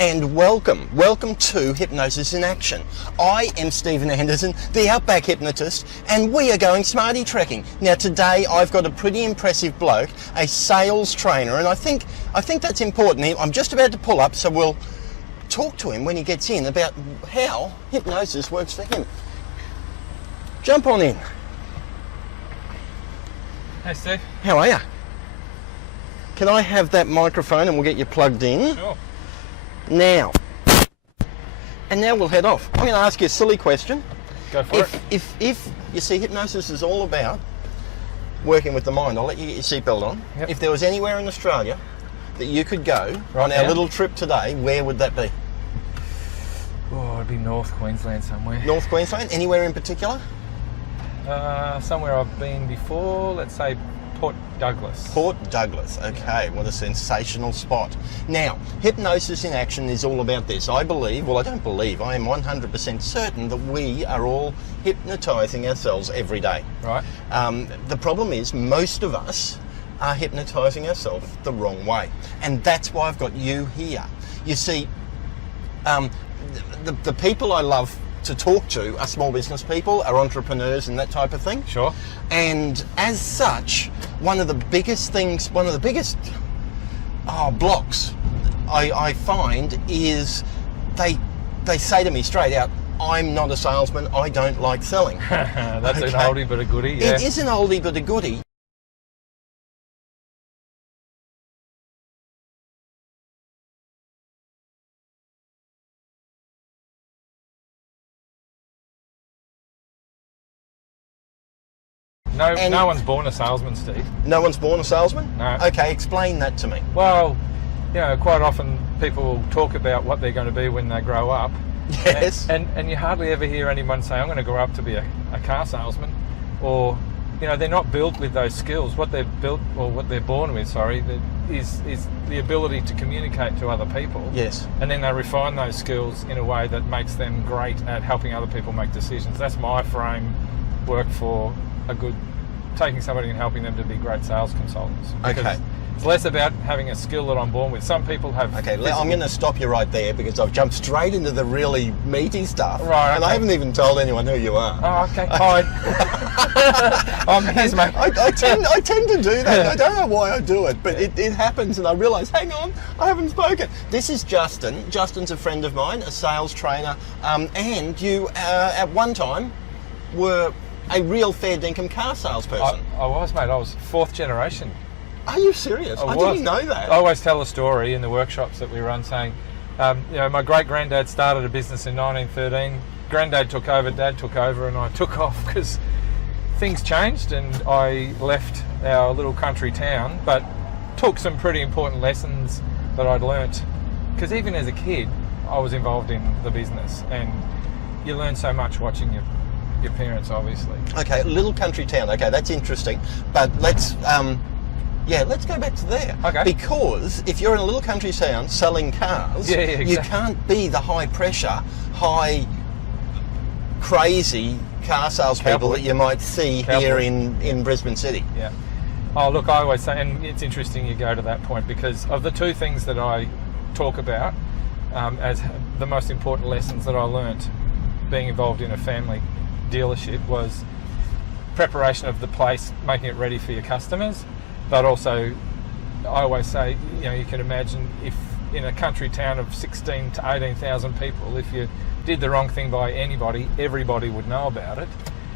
And welcome to Hypnosis in Action. I am Stephen Anderson, the Outback Hypnotist, and we are going Smartie trekking. Now today I've got a pretty impressive bloke, a sales trainer, and I think that's important. I'm just about to pull up, so we'll talk to him when he gets in about how hypnosis works for him. Jump on in. Hey Steve. How are you? Can I have that microphone and we'll get you plugged in? Sure. Now we'll head off. I'm going to ask you a silly question. Go for it. If you see, hypnosis is all about working with the mind. I'll let you get your seatbelt on. Yep. If there was anywhere in Australia that you could go Right on our now? little trip today, where would that be? Oh, it'd be North Queensland somewhere. North Queensland? Anywhere in particular? Somewhere I've been before, let's say Port Douglas. Port Douglas, okay, what a sensational spot. Now, Hypnosis in Action is all about this. I am 100% certain that we are all hypnotising ourselves every day. Right. The problem is most of us are hypnotising ourselves the wrong way. And that's why I've got you here. You see, the people I love to talk to are small business people, are entrepreneurs and that type of thing. Sure. And as such, one of the biggest blocks I find is they say to me straight out, I'm not a salesman, I don't like selling. That's Okay. an oldie but a goodie, yeah. It is an oldie but a goodie. No one's born a salesman, Steve. No one's born a salesman? No. Okay, explain that to me. Well, quite often people will talk about what they're going to be when they grow up. Yes. And you hardly ever hear anyone say, I'm going to grow up to be a car salesman. Or, they're not built with those skills. What they're born with, is the ability to communicate to other people. Yes. And then they refine those skills in a way that makes them great at helping other people make decisions. That's my framework for taking somebody and helping them to be great sales consultants. Okay. It's less about having a skill that I'm born with. Some people have... Okay, I'm going to stop you right there because I've jumped straight into the really meaty stuff. Right, And I okay. haven't even told anyone who you are. Oh, okay. Hi. Here's mate. I tend to do that. I don't know why I do it, but it happens and I realise, hang on, I haven't spoken. This is Justin. Justin's a friend of mine, a sales trainer, and you, at one time, were a real fair dinkum car salesperson. I was, mate. I was fourth generation. Are you serious? I didn't know that. I always tell a story in the workshops that we run saying, my great-granddad started a business in 1913. Granddad took over, Dad took over, and I took off because things changed and I left our little country town, but took some pretty important lessons that I'd learnt. Because even as a kid, I was involved in the business, and you learn so much watching your parents, obviously. Okay, little country town. Okay, that's interesting. But let's go back to there. Okay. Because if you're in a little country town selling cars, exactly. You can't be the high pressure, high crazy car salespeople that you might see here in Brisbane City. Yeah. Oh, look, I always say, and it's interesting you go to that point, because of the two things that I talk about as the most important lessons that I learnt being involved in a family dealership was preparation of the place, making it ready for your customers, but also I always say, you can imagine if in a country town of 16 to 18,000 people, if you did the wrong thing by anybody, everybody would know about it.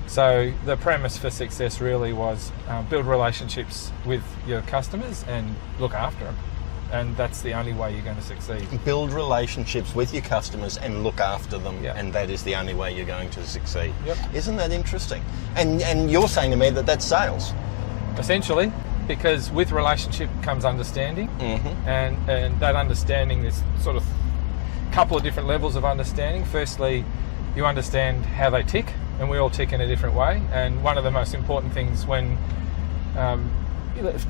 So the premise for success really was build relationships with your customers and look after them. And that's the only way you're going to succeed. Build relationships with your customers and look after them, Yep. and that is the only way you're going to succeed. Yep. Isn't that interesting? And you're saying to me that that's sales. Essentially, because with relationship comes understanding, and that understanding, there's sort of a couple of different levels of understanding. Firstly, you understand how they tick, and we all tick in a different way. And one of the most important things when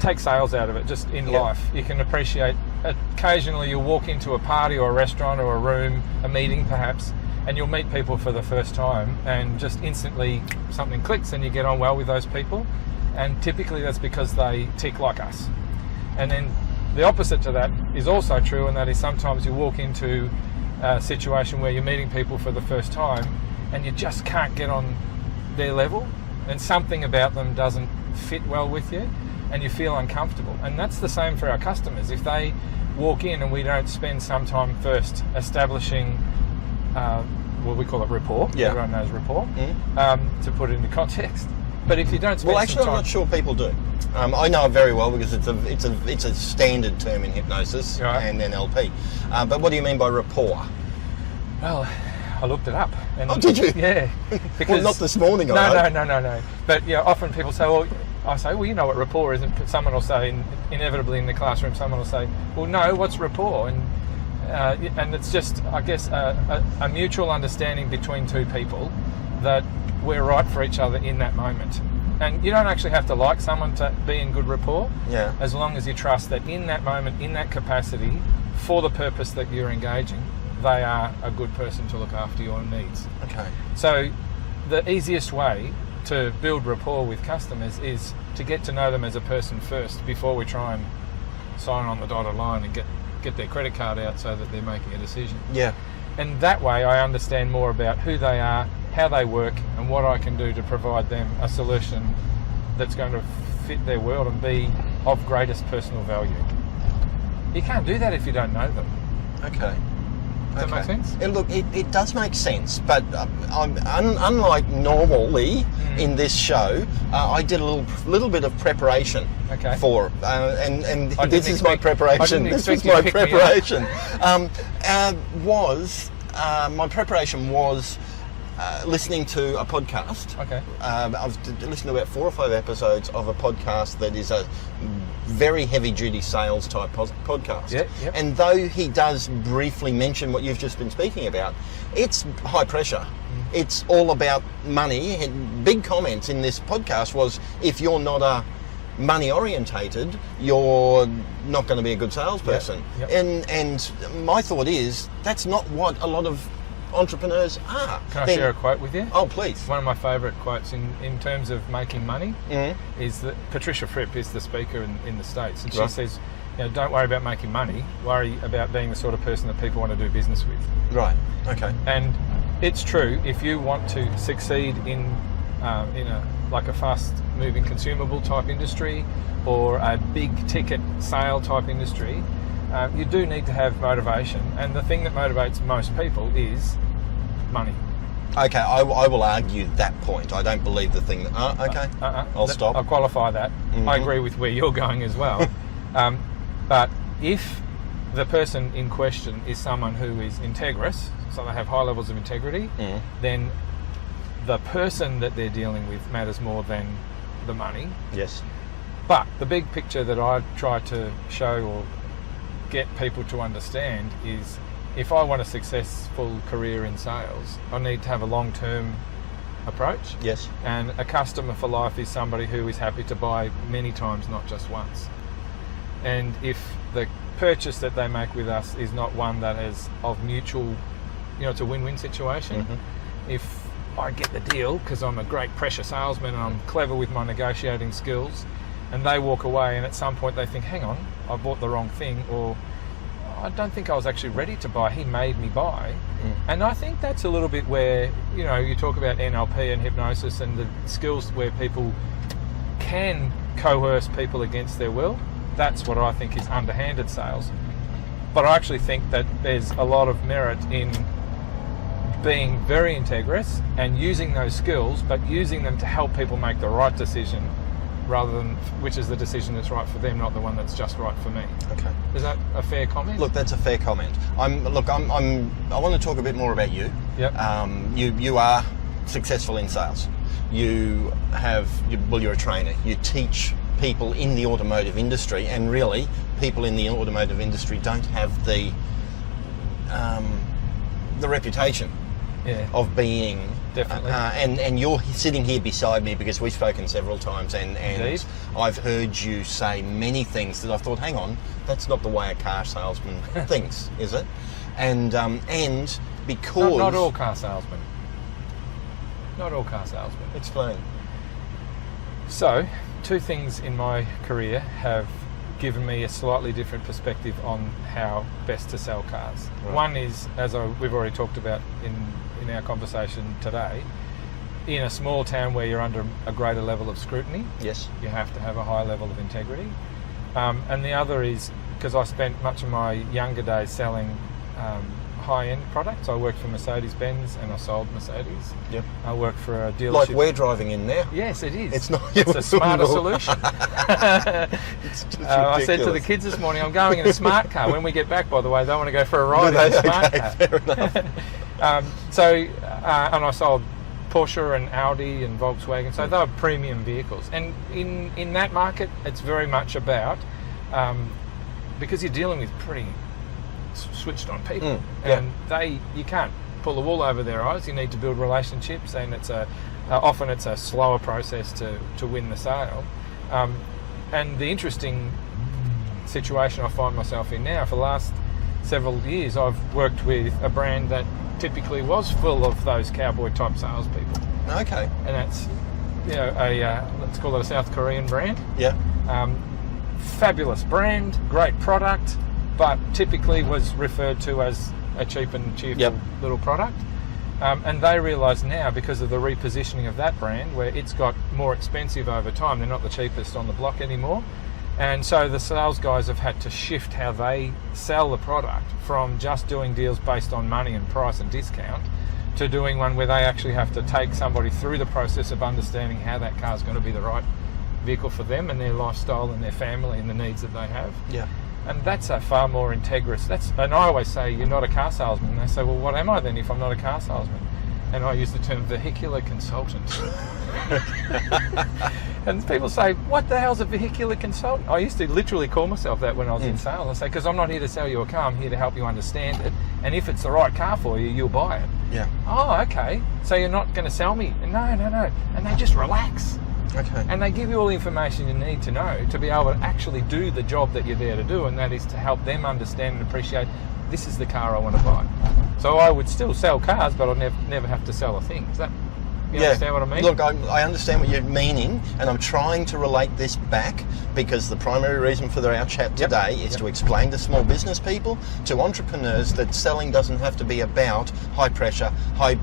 take sales out of it, just in life, you can appreciate occasionally you'll walk into a party or a restaurant or a room, a meeting perhaps, and you'll meet people for the first time and just instantly something clicks and you get on well with those people, and typically that's because they tick like us. And then the opposite to that is also true, and that is sometimes you walk into a situation where you're meeting people for the first time and you just can't get on their level, and something about them doesn't fit well with you and you feel uncomfortable. And that's the same for our customers. If they walk in and we don't spend some time first establishing what we call it rapport, everyone knows rapport, to put it into context. But if you don't spend I'm not sure people do. I know it very well because it's a standard term in hypnosis and NLP. But what do you mean by rapport? Well, I looked it up. And did you? Yeah. Because, well, not this morning, No. But often people say, well, you know what rapport is, and someone will say, inevitably in the classroom, someone will say, well, no, what's rapport? And it's just, I guess, a mutual understanding between two people that we're right for each other in that moment. And you don't actually have to like someone to be in good rapport, as long as you trust that in that moment, in that capacity, for the purpose that you're engaging, they are a good person to look after your needs. Okay. So the easiest way to build rapport with customers is to get to know them as a person first before we try and sign on the dotted line and get their credit card out so that they're making a decision. Yeah. And that way I understand more about who they are, how they work, and what I can do to provide them a solution that's going to fit their world and be of greatest personal value. You can't do that if you don't know them. Okay. Does that make sense? Look, it does make sense, but unlike normally in this show, I did a little bit of preparation for, and this is my preparation. This was my preparation. My preparation was listening to a podcast. Okay. I've listened to about 4 or 5 episodes of a podcast that is a very heavy-duty sales type podcast. Yep. And though he does briefly mention what you've just been speaking about, it's high pressure. It's all about money. And big comments in this podcast was, if you're not a money orientated, you're not going to be a good salesperson. Yep. And my thought is, that's not what a lot of entrepreneurs are. Can I share a quote with you? Oh, please. One of my favourite quotes in terms of making money is that Patricia Fripp is the speaker in the States, and she says, don't worry about making money, worry about being the sort of person that people want to do business with. Right. Okay. And it's true, if you want to succeed in a fast moving consumable type industry or a big ticket sale type industry, you do need to have motivation, and the thing that motivates most people is money. Okay, I will argue that point. I don't believe the thing that... I'll stop. I'll qualify that. I agree with where you're going as well. But if the person in question is someone who is integrous, so they have high levels of integrity, then the person that they're dealing with matters more than the money. Yes. But the big picture that I try to show or get people to understand is, if I want a successful career in sales, I need to have a long-term approach. Yes. And a customer for life is somebody who is happy to buy many times, not just once. And if the purchase that they make with us is not one that is of mutual, it's a win-win situation. If I get the deal because I'm a great pressure salesman and I'm clever with my negotiating skills, and they walk away and at some point they think, hang on, I bought the wrong thing, or I don't think I was actually ready to buy, he made me buy. And I think that's a little bit where, you talk about NLP and hypnosis and the skills where people can coerce people against their will. That's what I think is underhanded sales. But I actually think that there's a lot of merit in being very integrous and using those skills, but using them to help people make the right decision, rather than which is the decision that's right for them, not the one that's just right for me. Okay. Is that a fair comment? Look, that's a fair comment. I want to talk a bit more about you. Yep. You are successful in sales. You're a trainer. You teach people in the automotive industry, and really, people in the automotive industry don't have the reputation of being. Definitely. And you're sitting here beside me because we've spoken several times, and I've heard you say many things that I've thought, hang on, that's not the way a car salesman thinks, is it? And because... Not all car salesmen. Not all car salesmen. Explain. So, 2 things in my career have given me a slightly different perspective on how best to sell cars. Right. One is, as we've already talked about in our conversation today, in a small town where you're under a greater level of scrutiny, Yes. you have to have a high level of integrity. And the other is, because I spent much of my younger days selling high-end products. I worked for Mercedes-Benz and I sold Mercedes. Yep. I worked for a dealership. Like we're driving in now. Yes, it is. It's not. It's a smarter solution. It's just I said to the ridiculous. kids this morning, I'm going in a smart car. When we get back, by the way, they want to go for a ride in a smart Okay, car. fair enough. And I sold Porsche and Audi and Volkswagen, so they were premium vehicles. And in that market, it's very much about, because you're dealing with pretty switched on people, yeah. and you can't pull the wool over their eyes. You need to build relationships, and it's often it's a slower process to win the sale. And the interesting situation I find myself in now, for the last several years, I've worked with a brand that typically was full of those cowboy type salespeople, Okay. and that's let's call it a South Korean brand. Yeah. Fabulous brand, great product, but typically was referred to as a cheap and cheerful little product. And they realise now, because of the repositioning of that brand, where it's got more expensive over time, they're not the cheapest on the block anymore. And so the sales guys have had to shift how they sell the product from just doing deals based on money and price and discount to doing one where they actually have to take somebody through the process of understanding how that car is going to be the right vehicle for them and their lifestyle and their family and the needs that they have. Yeah. And that's a far more integrous. And I always say, you're not a car salesman. And they say, well, what am I then if I'm not a car salesman? And I use the term vehicular consultant. And people say, what the hell's a vehicular consultant? I used to literally call myself that when I was in sales. I say, because I'm not here to sell you a car, I'm here to help you understand it. And if it's the right car for you, you'll buy it. Yeah. Oh, okay. So you're not going to sell me? No. And they just relax. Okay. And they give you all the information you need to know to be able to actually do the job that you're there to do, and that is to help them understand and appreciate, this is the car I want to buy. So I would still sell cars, but I'd never have to sell a thing. Is that, you understand what I mean? Look, I understand what you're meaning, and I'm trying to relate this back because the primary reason for our chat today is to explain to small business people, to entrepreneurs, that selling doesn't have to be about high pressure, high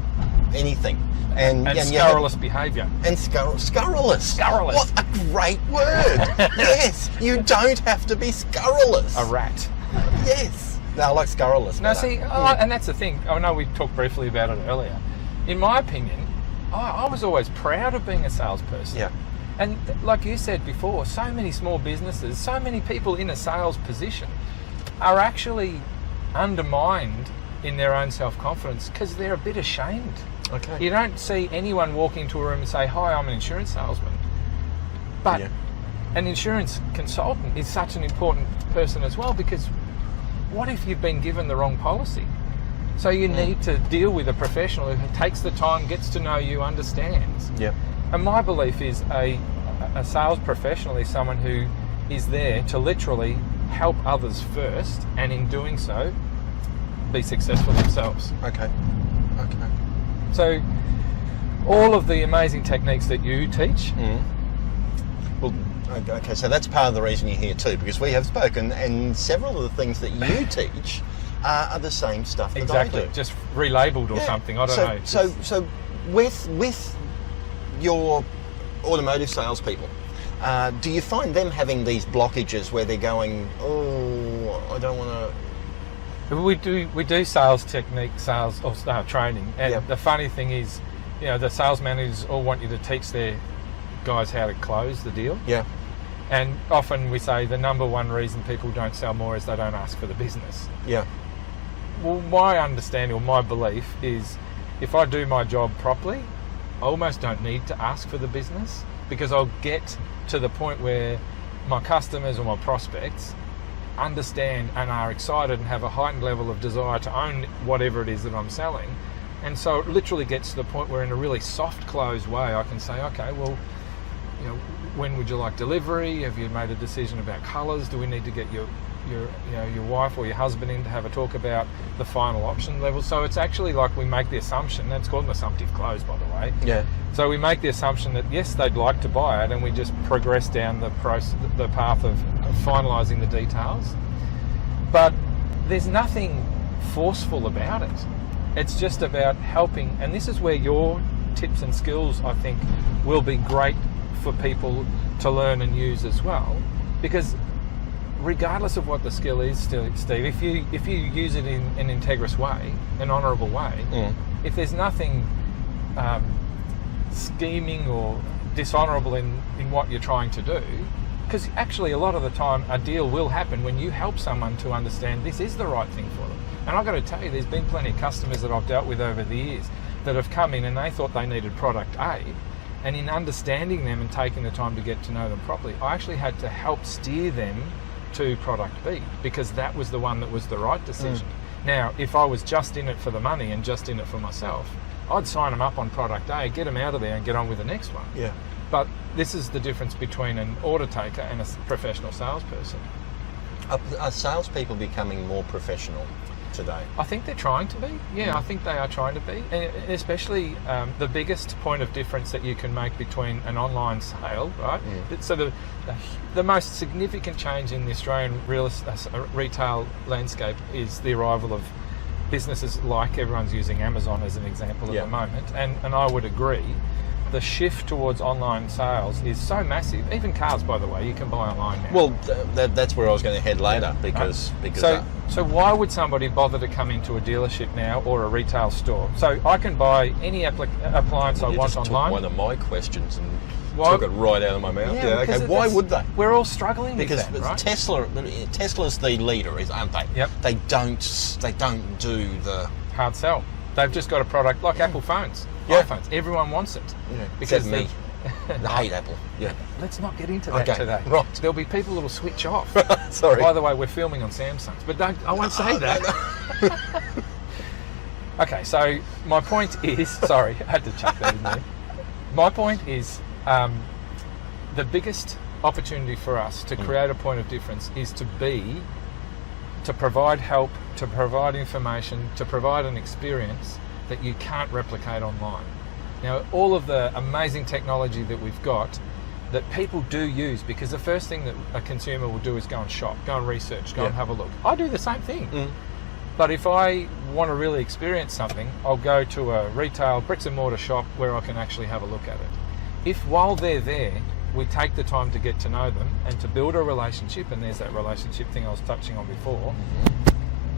anything. And scurrilous behaviour. And scurrilous. Scurrilous. What a great word. Yes, you don't have to be scurrilous. A rat. Yes. No, I like scurrilous. Now, better. see, and that's the thing. I know we talked briefly about it earlier. In my opinion, I was always proud of being a salesperson. Yeah. And like you said before, so many small businesses, so many people in a sales position are actually undermined in their own self-confidence because they're a bit ashamed. Okay. You don't see anyone walk into a room and say, hi, I'm an insurance salesman. But an insurance consultant is such an important person as well, because what if you've been given the wrong policy? So you need to deal with a professional who takes the time, gets to know you, understands. Yeah. And my belief is a sales professional is someone who is there to literally help others first, and in doing so, be successful themselves. Okay. So all of the amazing techniques that you teach. Well, okay, so that's part of the reason you're here too, because we have spoken, and several of the things that you teach are the same stuff that Exactly, I do. just relabeled or something. I don't know. So with your automotive salespeople, do you find them having these blockages where they're going, oh, I don't want to... We do sales technique, sales or training, and the funny thing is, the sales managers all want you to teach their guys how to close the deal. Yeah. And often we say the number one reason people don't sell more is they don't ask for the business. Yeah. Well, my understanding or my belief is, if I do my job properly, I almost don't need to ask for the business, because I'll get to the point where my customers or my prospects understand and are excited and have a heightened level of desire to own whatever it is that I'm selling. And so it literally gets to the point where, in a really soft closed way, I can say, okay, well, when would you like delivery? Have you made a decision about colours? Do we need to get your wife or your husband in to have a talk about the final option level? So it's actually like we make the assumption, that's called an assumptive close, by the way. Yeah. So we make the assumption that yes, they'd like to buy it, and we just progress down the path of finalising the details. But there's nothing forceful about it. It's just about helping, and this is where your tips and skills, I think, will be great for people to learn and use as well, because regardless of what the skill is, Steve, if you use it in an integrous way, an honourable way, if there's nothing scheming or dishonourable in what you're trying to do, because actually a lot of the time a deal will happen when you help someone to understand this is the right thing for them. And I've got to tell you, there's been plenty of customers that I've dealt with over the years that have come in and they thought they needed product A, and in understanding them and taking the time to get to know them properly, I actually had to help steer them to product B, because that was the one that was the right decision. Now, if I was just in it for the money and just in it for myself, I'd sign them up on product A, get them out of there and get on with the next one. Yeah. But this is the difference between an order taker and a professional salesperson. Are salespeople becoming more professional today? I think they're trying to be. Yeah, I think they are trying to be. And especially the biggest point of difference that you can make between an online sale, right? So the most significant change in the Australian retail landscape is the arrival of businesses like everyone's using Amazon as an example at the moment. And I would agree. The shift towards online sales is so massive. Even cars, by the way, you can buy online now. Well, that's where I was going to head later, because so why would somebody bother to come into a dealership now or a retail store? So I can buy any appliance I want online. Took one of my questions and took it right out of my mouth. Yeah, okay. Why would they? We're all struggling because with that, right? Tesla's the leader, aren't they? Yep. They don't do the hard sell. They've just got a product like Apple phones. iPhones. Everyone wants it. Yeah. Because me. I hate Apple. Yeah. Let's not get into that today. Right. There'll be people that'll switch off. Sorry. By the way, we're filming on Samsungs, but I won't say that. No. Okay, so my point is, sorry, I had to chuck that in there. My point is, the biggest opportunity for us to create a point of difference is to provide help, to provide information, to provide an experience that you can't replicate online. Now, all of the amazing technology that we've got that people do use, because the first thing that a consumer will do is go and shop, go and research, go and have a look. I do the same thing. But if I want to really experience something, I'll go to a retail bricks and mortar shop where I can actually have a look at it. If while they're there, we take the time to get to know them and to build a relationship, and there's that relationship thing I was touching on before,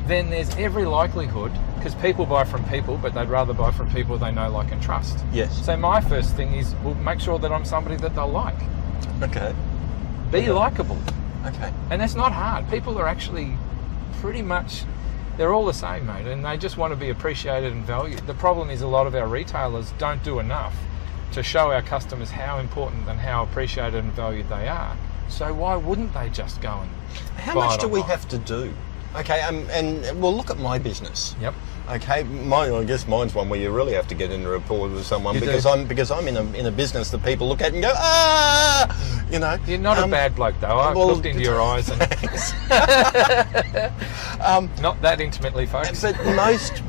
then there's every likelihood, because people buy from people, but they'd rather buy from people they know, like, and trust. Yes. So my first thing is, well, make sure that I'm somebody that they'll like. Okay. Be likeable. Okay. And that's not hard. People are actually pretty much, they're all the same, mate, and they just want to be appreciated and valued. The problem is a lot of our retailers don't do enough to show our customers how important and how appreciated and valued they are. So why wouldn't they just go and How buy much it do we online? have to do? Okay, and well, look at my business. Yep. Okay, I guess mine's one where you really have to get in a rapport with someone, You because do. I'm in a business that people look at and go, you know. You're not a bad bloke, though. I've looked into your eyes and not that intimately, folks. But most,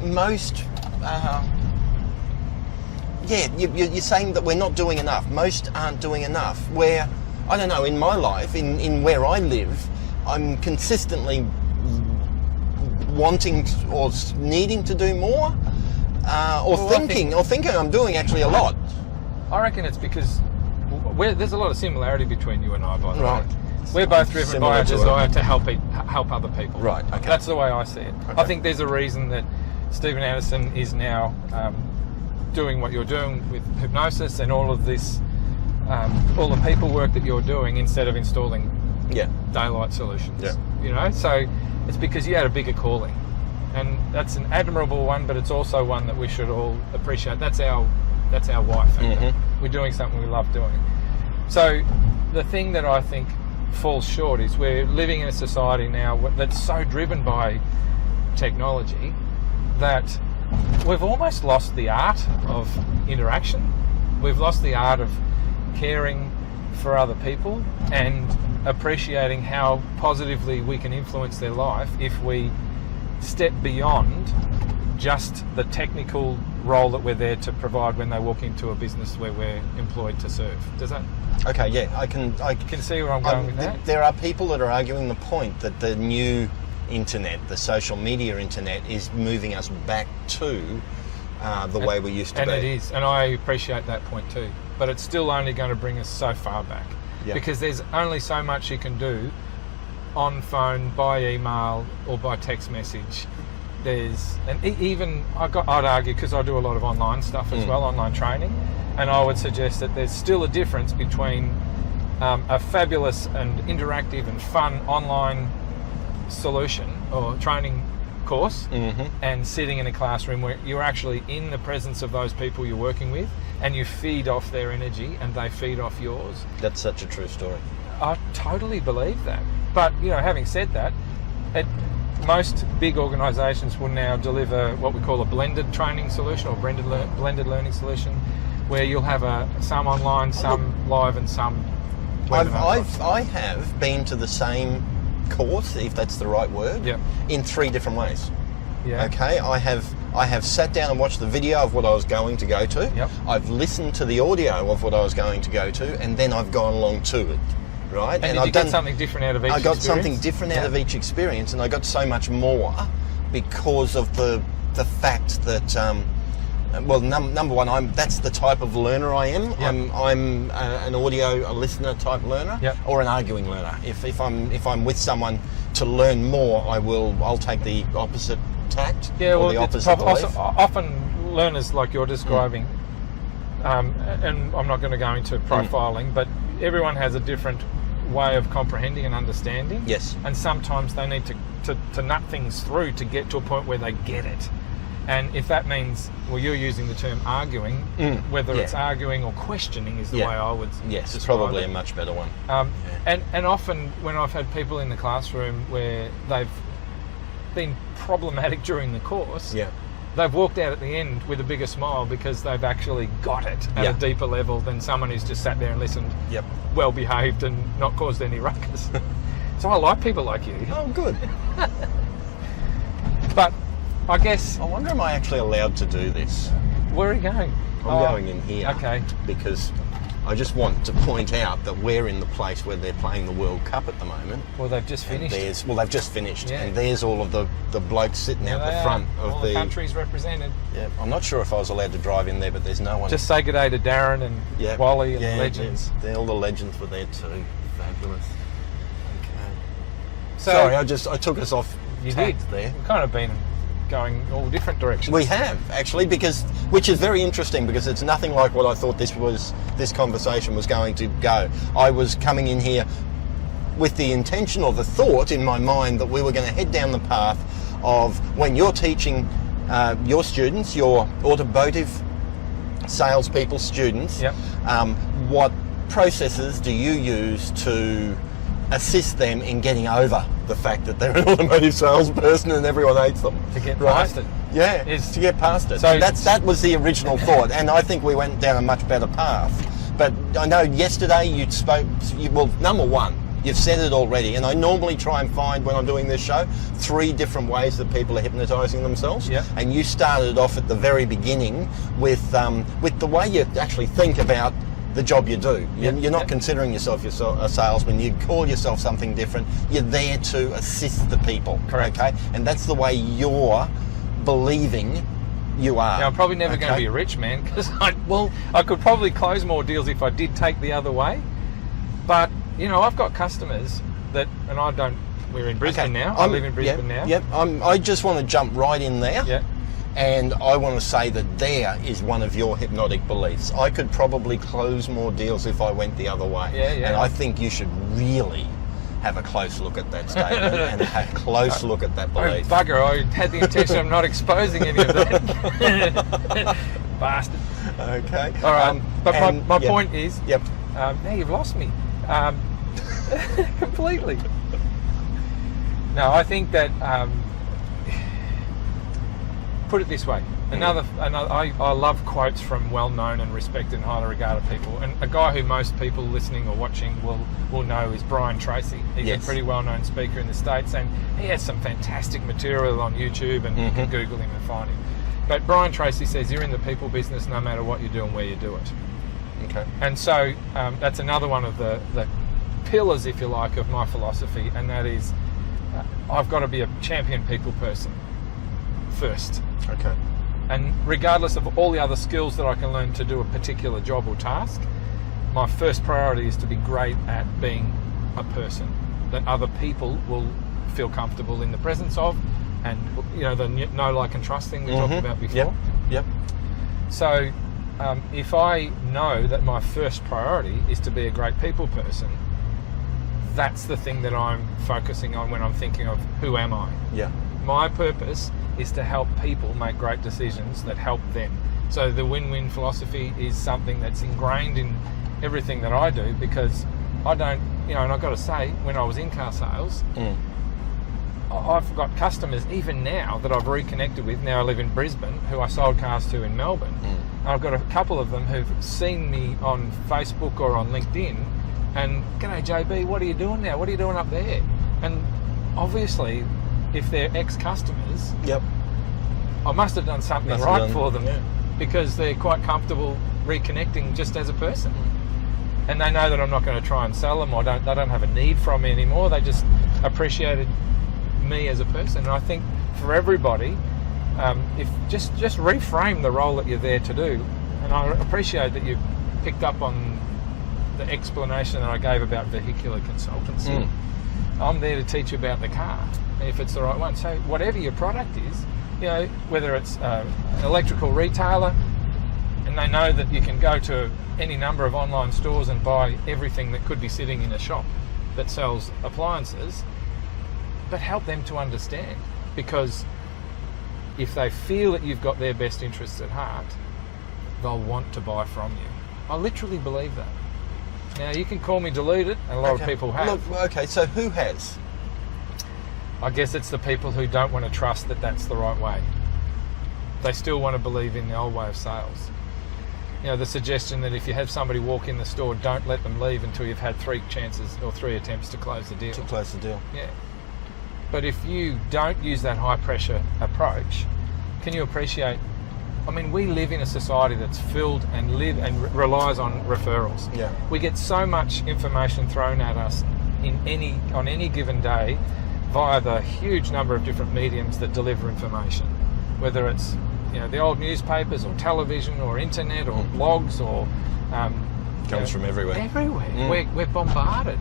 you're saying that we're not doing enough. Most aren't doing enough. Where, I don't know, in my life, in where I live, I'm consistently wanting or needing to do more, or thinking I'm doing actually a lot. I reckon it's because there's a lot of similarity between you and I, by the way. Right. We're both driven by a desire to help other people. Right, okay. That's the way I see it. Okay. I think there's a reason that Stephen Anderson is now doing what you're doing with hypnosis and all of this, all the people work that you're doing, instead of installing daylight solutions. Yeah. You know, so it's because you had a bigger calling, and that's an admirable one, but it's also one that we should all appreciate. That's our why factor. We're doing something we love doing. So the thing that I think falls short is we're living in a society now that's so driven by technology that we've almost lost the art of interaction. We've lost the art of caring for other people and appreciating how positively we can influence their life if we step beyond just the technical role that we're there to provide when they walk into a business where we're employed to serve. Does that? Okay, yeah, I can see where I'm going with that. There are people that are arguing the point that the new internet, the social media internet, is moving us back to the way we used to be. And it is, and I appreciate that point too. But it's still only going to bring us so far back, because there's only so much you can do on phone, by email, or by text message. I'd argue, because I do a lot of online stuff as well, online training, and I would suggest that there's still a difference between a fabulous and interactive and fun online solution or training course and sitting in a classroom where you're actually in the presence of those people you're working with, and you feed off their energy and they feed off yours. That's such a true story. I totally believe that. But, having said that, most big organisations will now deliver what we call a blended training solution or blended learning solution, where you'll have some online, some live, and some webinar. I have been to the same course, if that's the right word, in 3 different ways. Yeah. Okay, I have sat down and watched the video of what I was going to go to. Yep. I've listened to the audio of what I was going to go to, and then I've gone along to it. Right? And I've got something different out of each experience? I got something different out of each experience, and I got so much more because of the fact that, number one, that's the type of learner I am. Yep. I'm an audio, a listener type learner, or an arguing learner. If I'm with someone to learn more, I'll take the opposite tact, or the opposite belief. Often learners like you're describing, and I'm not going to go into profiling, but everyone has a different way of comprehending and understanding. Yes. And sometimes they need to nut things through to get to a point where they get it. And if that means, you're using the term arguing, whether it's arguing or questioning is the way I would it's probably a much better one. And often when I've had people in the classroom where they've been problematic during the course, they've walked out at the end with a bigger smile because they've actually got it at a deeper level than someone who's just sat there and listened, well behaved and not caused any ruckus. So I like people like you. Oh, good. But I guess... I wonder, am I actually allowed to do this? Where are you going? I'm going in here. Okay. Because I just want to point out that we're in the place where they're playing the World Cup at the moment. Well, they've just finished. They've just finished. And there's all of the blokes sitting out the front of all the countries represented. Yeah, I'm not sure if I was allowed to drive in there, but there's no one. Just say good day to Darren and Wally and the legends. All the legends were there too. Fabulous. Okay. So, sorry, I took us off. You did. There. We've kind of been going all different directions. We have, actually, which is very interesting, because it's nothing like what I thought this conversation was going to go. I was coming in here with the intention or the thought in my mind that we were going to head down the path of when you're teaching your students, your automotive salespeople students, what processes do you use to assist them in getting over the fact that they're an automotive salesperson and everyone hates them? To get past it. Yeah, to get past it. So that was the original thought, and I think we went down a much better path. But I know yesterday you spoke, number one, you've said it already, and I normally try and find, when I'm doing this show, 3 different ways that people are hypnotising themselves. Yep. And you started off at the very beginning with the way you actually think about the job you do. You're not considering yourself a salesman. You call yourself something different. You're there to assist the people. Correct. Okay? And that's the way you're believing you are. Now, I'm probably never going to be a rich man, because I could probably close more deals if I did take the other way. But, I've got customers that, and we're in Brisbane now. I live in Brisbane now. Yep. I just want to jump right in there. Yeah. And I want to say that there is one of your hypnotic beliefs. I could probably close more deals if I went the other way. Yeah. And I think you should really have a close look at that statement and a close look at that belief. Oh, bugger, I had the intention of not exposing any of that. Bastard. Okay. All right. But my point is, now you've lost me. Completely. No, I think that... put it this way. I love quotes from well-known and respected and highly regarded people. And a guy who most people listening or watching will know is Brian Tracy. He's a pretty well-known speaker in the States, and he has some fantastic material on YouTube, and you can Google him and find him. But Brian Tracy says you're in the people business no matter what you do and where you do it. Okay. And so that's another one of the pillars, if you like, of my philosophy, and that is I've got to be a champion people person first. Okay. And regardless of all the other skills that I can learn to do a particular job or task, my first priority is to be great at being a person that other people will feel comfortable in the presence of, and the know, like and trust thing we talked about before. Yep. So if I know that my first priority is to be a great people person, that's the thing that I'm focusing on when I'm thinking of who am I. Yeah. My purpose is to help people make great decisions that help them. So the win-win philosophy is something that's ingrained in everything that I do, because I don't, and I've got to say, when I was in car sales, I've got customers even now that I've reconnected with. Now I live in Brisbane, who I sold cars to in Melbourne. And I've got a couple of them who've seen me on Facebook or on LinkedIn, and "G'day JB, what are you doing now? What are you doing up there?" And obviously, if they're ex-customers, I must have done something right for them, because they're quite comfortable reconnecting just as a person. And they know that I'm not going to try and sell them, or they don't have a need from me anymore. They just appreciated me as a person. And I think for everybody, if just reframe the role that you're there to do. And I appreciate that you picked up on the explanation that I gave about vehicular consultancy. I'm there to teach you about the car, if it's the right one. So whatever your product is, whether it's an electrical retailer, and they know that you can go to any number of online stores and buy everything that could be sitting in a shop that sells appliances, but help them to understand, because if they feel that you've got their best interests at heart, they'll want to buy from you. I literally believe that. Now, you can call me deluded, and a lot of people have. Look, okay, so who has? I guess it's the people who don't want to trust that that's the right way. They still want to believe in the old way of sales. The suggestion that if you have somebody walk in the store, don't let them leave until you've had 3 chances or 3 attempts to close the deal. Yeah. But if you don't use that high pressure approach, can you appreciate, we live in a society that's filled and relies on referrals. Yeah. We get so much information thrown at us on any given day via the huge number of different mediums that deliver information, whether it's the old newspapers or television or internet or blogs or comes from everywhere. We're bombarded,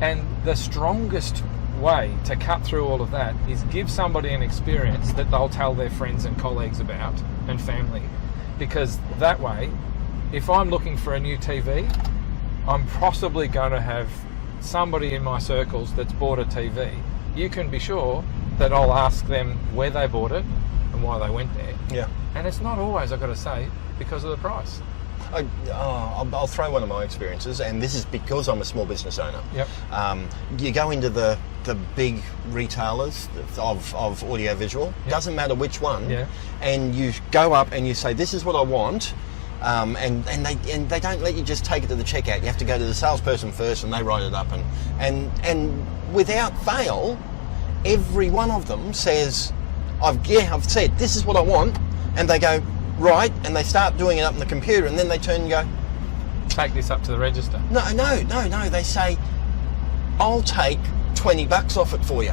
and the strongest way to cut through all of that is give somebody an experience that they'll tell their friends and colleagues about, and family, because that way, if I'm looking for a new TV, I'm possibly going to have somebody in my circles that's bought a TV. You can be sure that I'll ask them where they bought it and why they went there. Yeah. And it's not always, I've got to say, because of the price. I'll throw one of my experiences, and this is because I'm a small business owner. Yep. You go into the big retailers of audiovisual, doesn't matter which one, and you go up and you say, "This is what I want," and they don't let you just take it to the checkout. You have to go to the salesperson first, and they write it up, and without fail, every one of them says, I've said this is what I want," and they go, "Right," and they start doing it up in the computer, and then they turn and go, "Take this up to the register." No. They say, "I'll take $20 off it for you."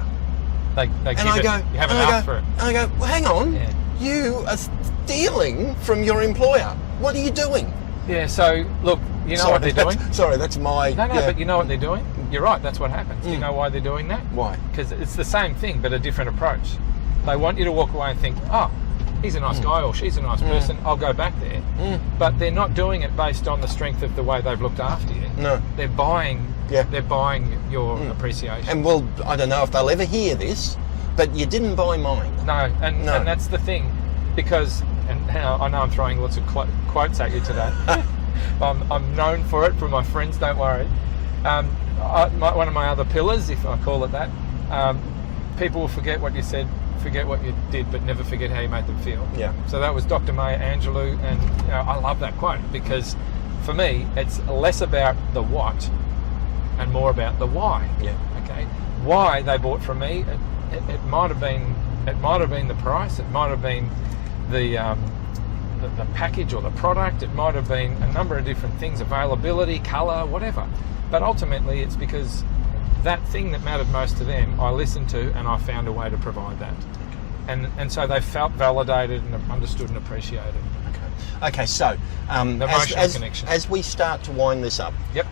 They keep it. You haven't asked for it. And I go, "Well, hang on. You are stealing from your employer. What are you doing?" Yeah. So look, what they're doing. Sorry, that's my. No, but you know what they're doing. You're right. That's what happens. Do you know why they're doing that? Why? Because it's the same thing, but a different approach. They want you to walk away and think, "Oh, he's a nice guy," or "She's a nice person. I'll go back there." But they're not doing it based on the strength of the way they've looked after you. No. They're buying. Yeah. They're buying your appreciation. And I don't know if they'll ever hear this, but you didn't buy mine. No, and that's the thing, because, and now I know I'm throwing lots of quotes at you today. I'm known for it from my friends. Don't worry. One of my other pillars, if I call it that, people will forget what you said, forget what you did, but never forget how you made them feel. Yeah. So that was Dr. Angelou, and I love that quote, because for me, it's less about the what and more about the why. Yeah. Okay. Why they bought from me? It might have been the price. It might have been the package or the product. It might have been a number of different things, availability, colour, whatever. But ultimately, it's because that thing that mattered most to them, I listened to, and I found a way to provide that. And so they felt validated and understood and appreciated. Okay, so as we start to wind this up, yep.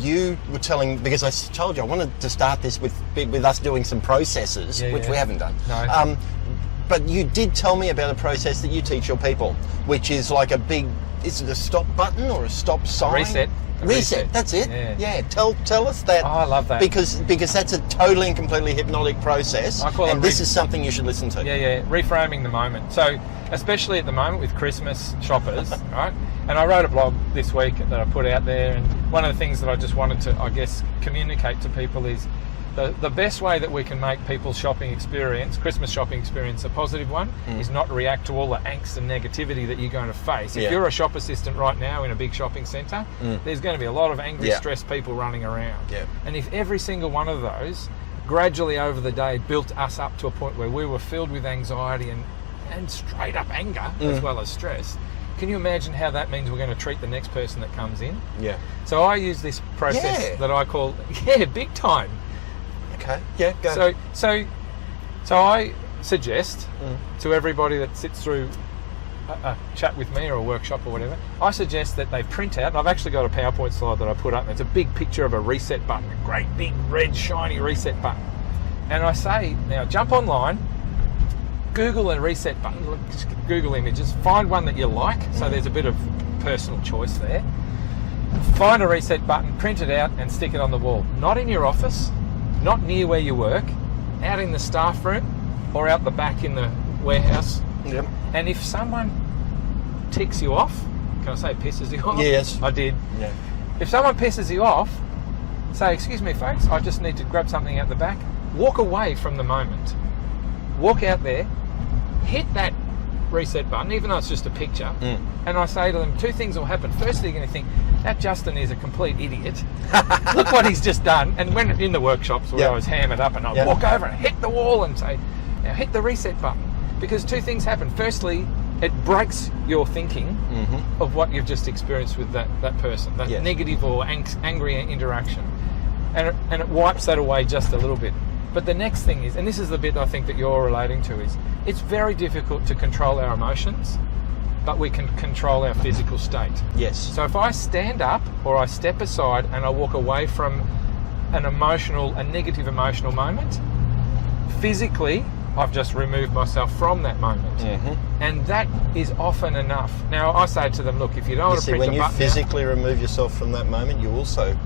You were telling, because I told you I wanted to start this with us doing some processes, which we haven't done. No. But you did tell me about a process that you teach your people, which is like a big, is it a stop button or a stop sign? Reset. That's it. Yeah. Tell us that. Oh, I love that. Because that's a totally and completely hypnotic process. I call it this is something you should listen to. Yeah. Reframing the moment. So, especially at the moment with Christmas shoppers, right? And I wrote a blog this week that I put out there, and one of the things that I just wanted to, I guess, communicate to people is the best way that we can make people's Christmas shopping experience, a positive one, is not react to all the angst and negativity that you're going to face. If you're a shop assistant right now in a big shopping centre, there's going to be a lot of angry, stressed people running around. Yeah. And if every single one of those gradually over the day built us up to a point where we were filled with anxiety and straight up anger as well as stress, can you imagine how that means we're going to treat the next person that comes in? Yeah. So I use this process that I call, big time. Okay. Yeah, go. So I suggest to everybody that sits through a chat with me or a workshop or whatever, I suggest that they print out, and I've actually got a PowerPoint slide that I put up, and it's a big picture of a reset button, a great big red shiny reset button. And I say, now jump online, Google a reset button, just Google images, find one that you like, so there's a bit of personal choice there. Find a reset button, print it out and stick it on the wall. Not in your office, not near where you work, out in the staff room or out the back in the warehouse. Yep. And if someone ticks you off, can I say pisses you off? Yes. I did. Yeah. If someone pisses you off, say, excuse me folks, I just need to grab something out the back. Walk away from the moment. Walk out there, hit that reset button, even though it's just a picture, and I say to them, two things will happen. Firstly, you're going to think, that Justin is a complete idiot. Look what he's just done. And when in the workshops where I was hammered up, and I'd walk over and hit the wall and say, now hit the reset button. Because two things happen. Firstly, it breaks your thinking of what you've just experienced with that person, that negative or angry interaction. And it wipes that away just a little bit. But the next thing is, and this is the bit I think that you're relating to, is it's very difficult to control our emotions, but we can control our physical state. Yes. So if I stand up or I step aside and I walk away from a negative emotional moment, physically, I've just removed myself from that moment. And that is often enough. Now, I say to them, look, if you don't want to press the button... when you physically remove yourself from that moment, you also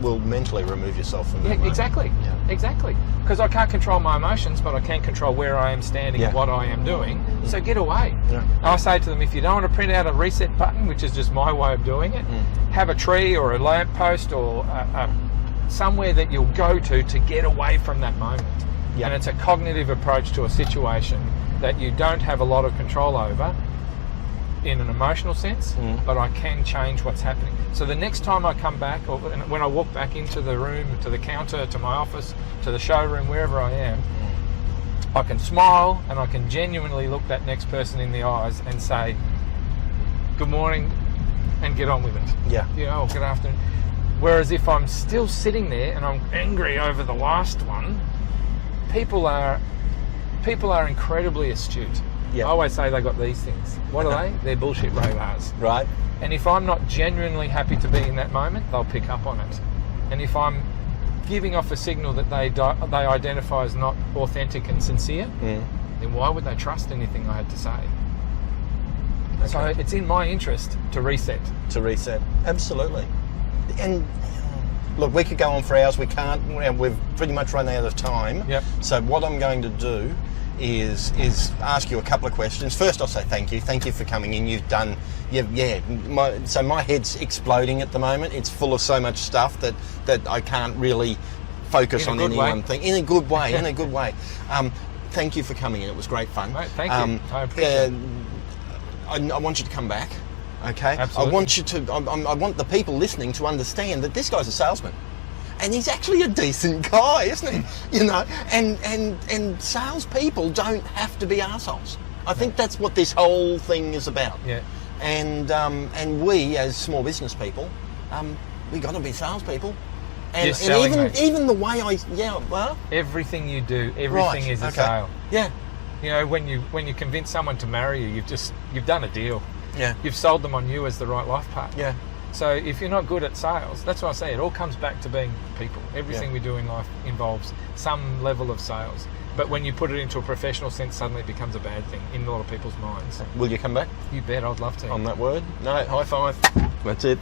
will mentally remove yourself from that moment. Exactly. Yeah. Exactly. Because I can't control my emotions, but I can control where I am standing and what I am doing. So get away. Yeah. I say to them, if you don't want to print out a reset button, which is just my way of doing it, have a tree or a lamp post or somewhere that you'll go to get away from that moment. Yep. And it's a cognitive approach to a situation that you don't have a lot of control over in an emotional sense, but I can change what's happening. So the next time I come back, or when I walk back into the room, to the counter, to my office, to the showroom, wherever I am, I can smile and I can genuinely look that next person in the eyes and say, good morning, and get on with it. Yeah. Or good afternoon. Whereas if I'm still sitting there and I'm angry over the last one, people are incredibly astute. Yep. I always say they got these things. What are they? They're bullshit radars. Right. And if I'm not genuinely happy to be in that moment, they'll pick up on it. And if I'm giving off a signal that they identify as not authentic and sincere, then why would they trust anything I had to say? Okay. So it's in my interest to reset. To reset. Absolutely. And look, we could go on for hours. We can't. We've pretty much run out of time. Yep. So what I'm going to do is ask you a couple of questions. First, I'll say thank you. Thank you for coming in. So my head's exploding at the moment. It's full of so much stuff that I can't really focus on any one thing. In a good way. In a good way. Thank you for coming in. It was great fun. Mate, thank you. I appreciate it. I want you to come back. Okay. Absolutely. I want the people listening to understand that this guy's a salesman. And he's actually a decent guy, isn't he? And salespeople don't have to be arseholes. I think that's what this whole thing is about. Yeah. And we as small business people, we got to be salespeople. You're And selling, even mate. the way well, Everything you do, everything is a sale. Yeah. You know, when you convince someone to marry you, you've done a deal. Yeah. You've sold them on you as the right life partner. Yeah. So if you're not good at sales, that's what I say. It all comes back to being people. Everything Yeah. we do in life involves some level of sales. But when you put it into a professional sense, suddenly it becomes a bad thing in a lot of people's minds. Will you come back You bet, I'd love to. on that word? No, high five. That's it.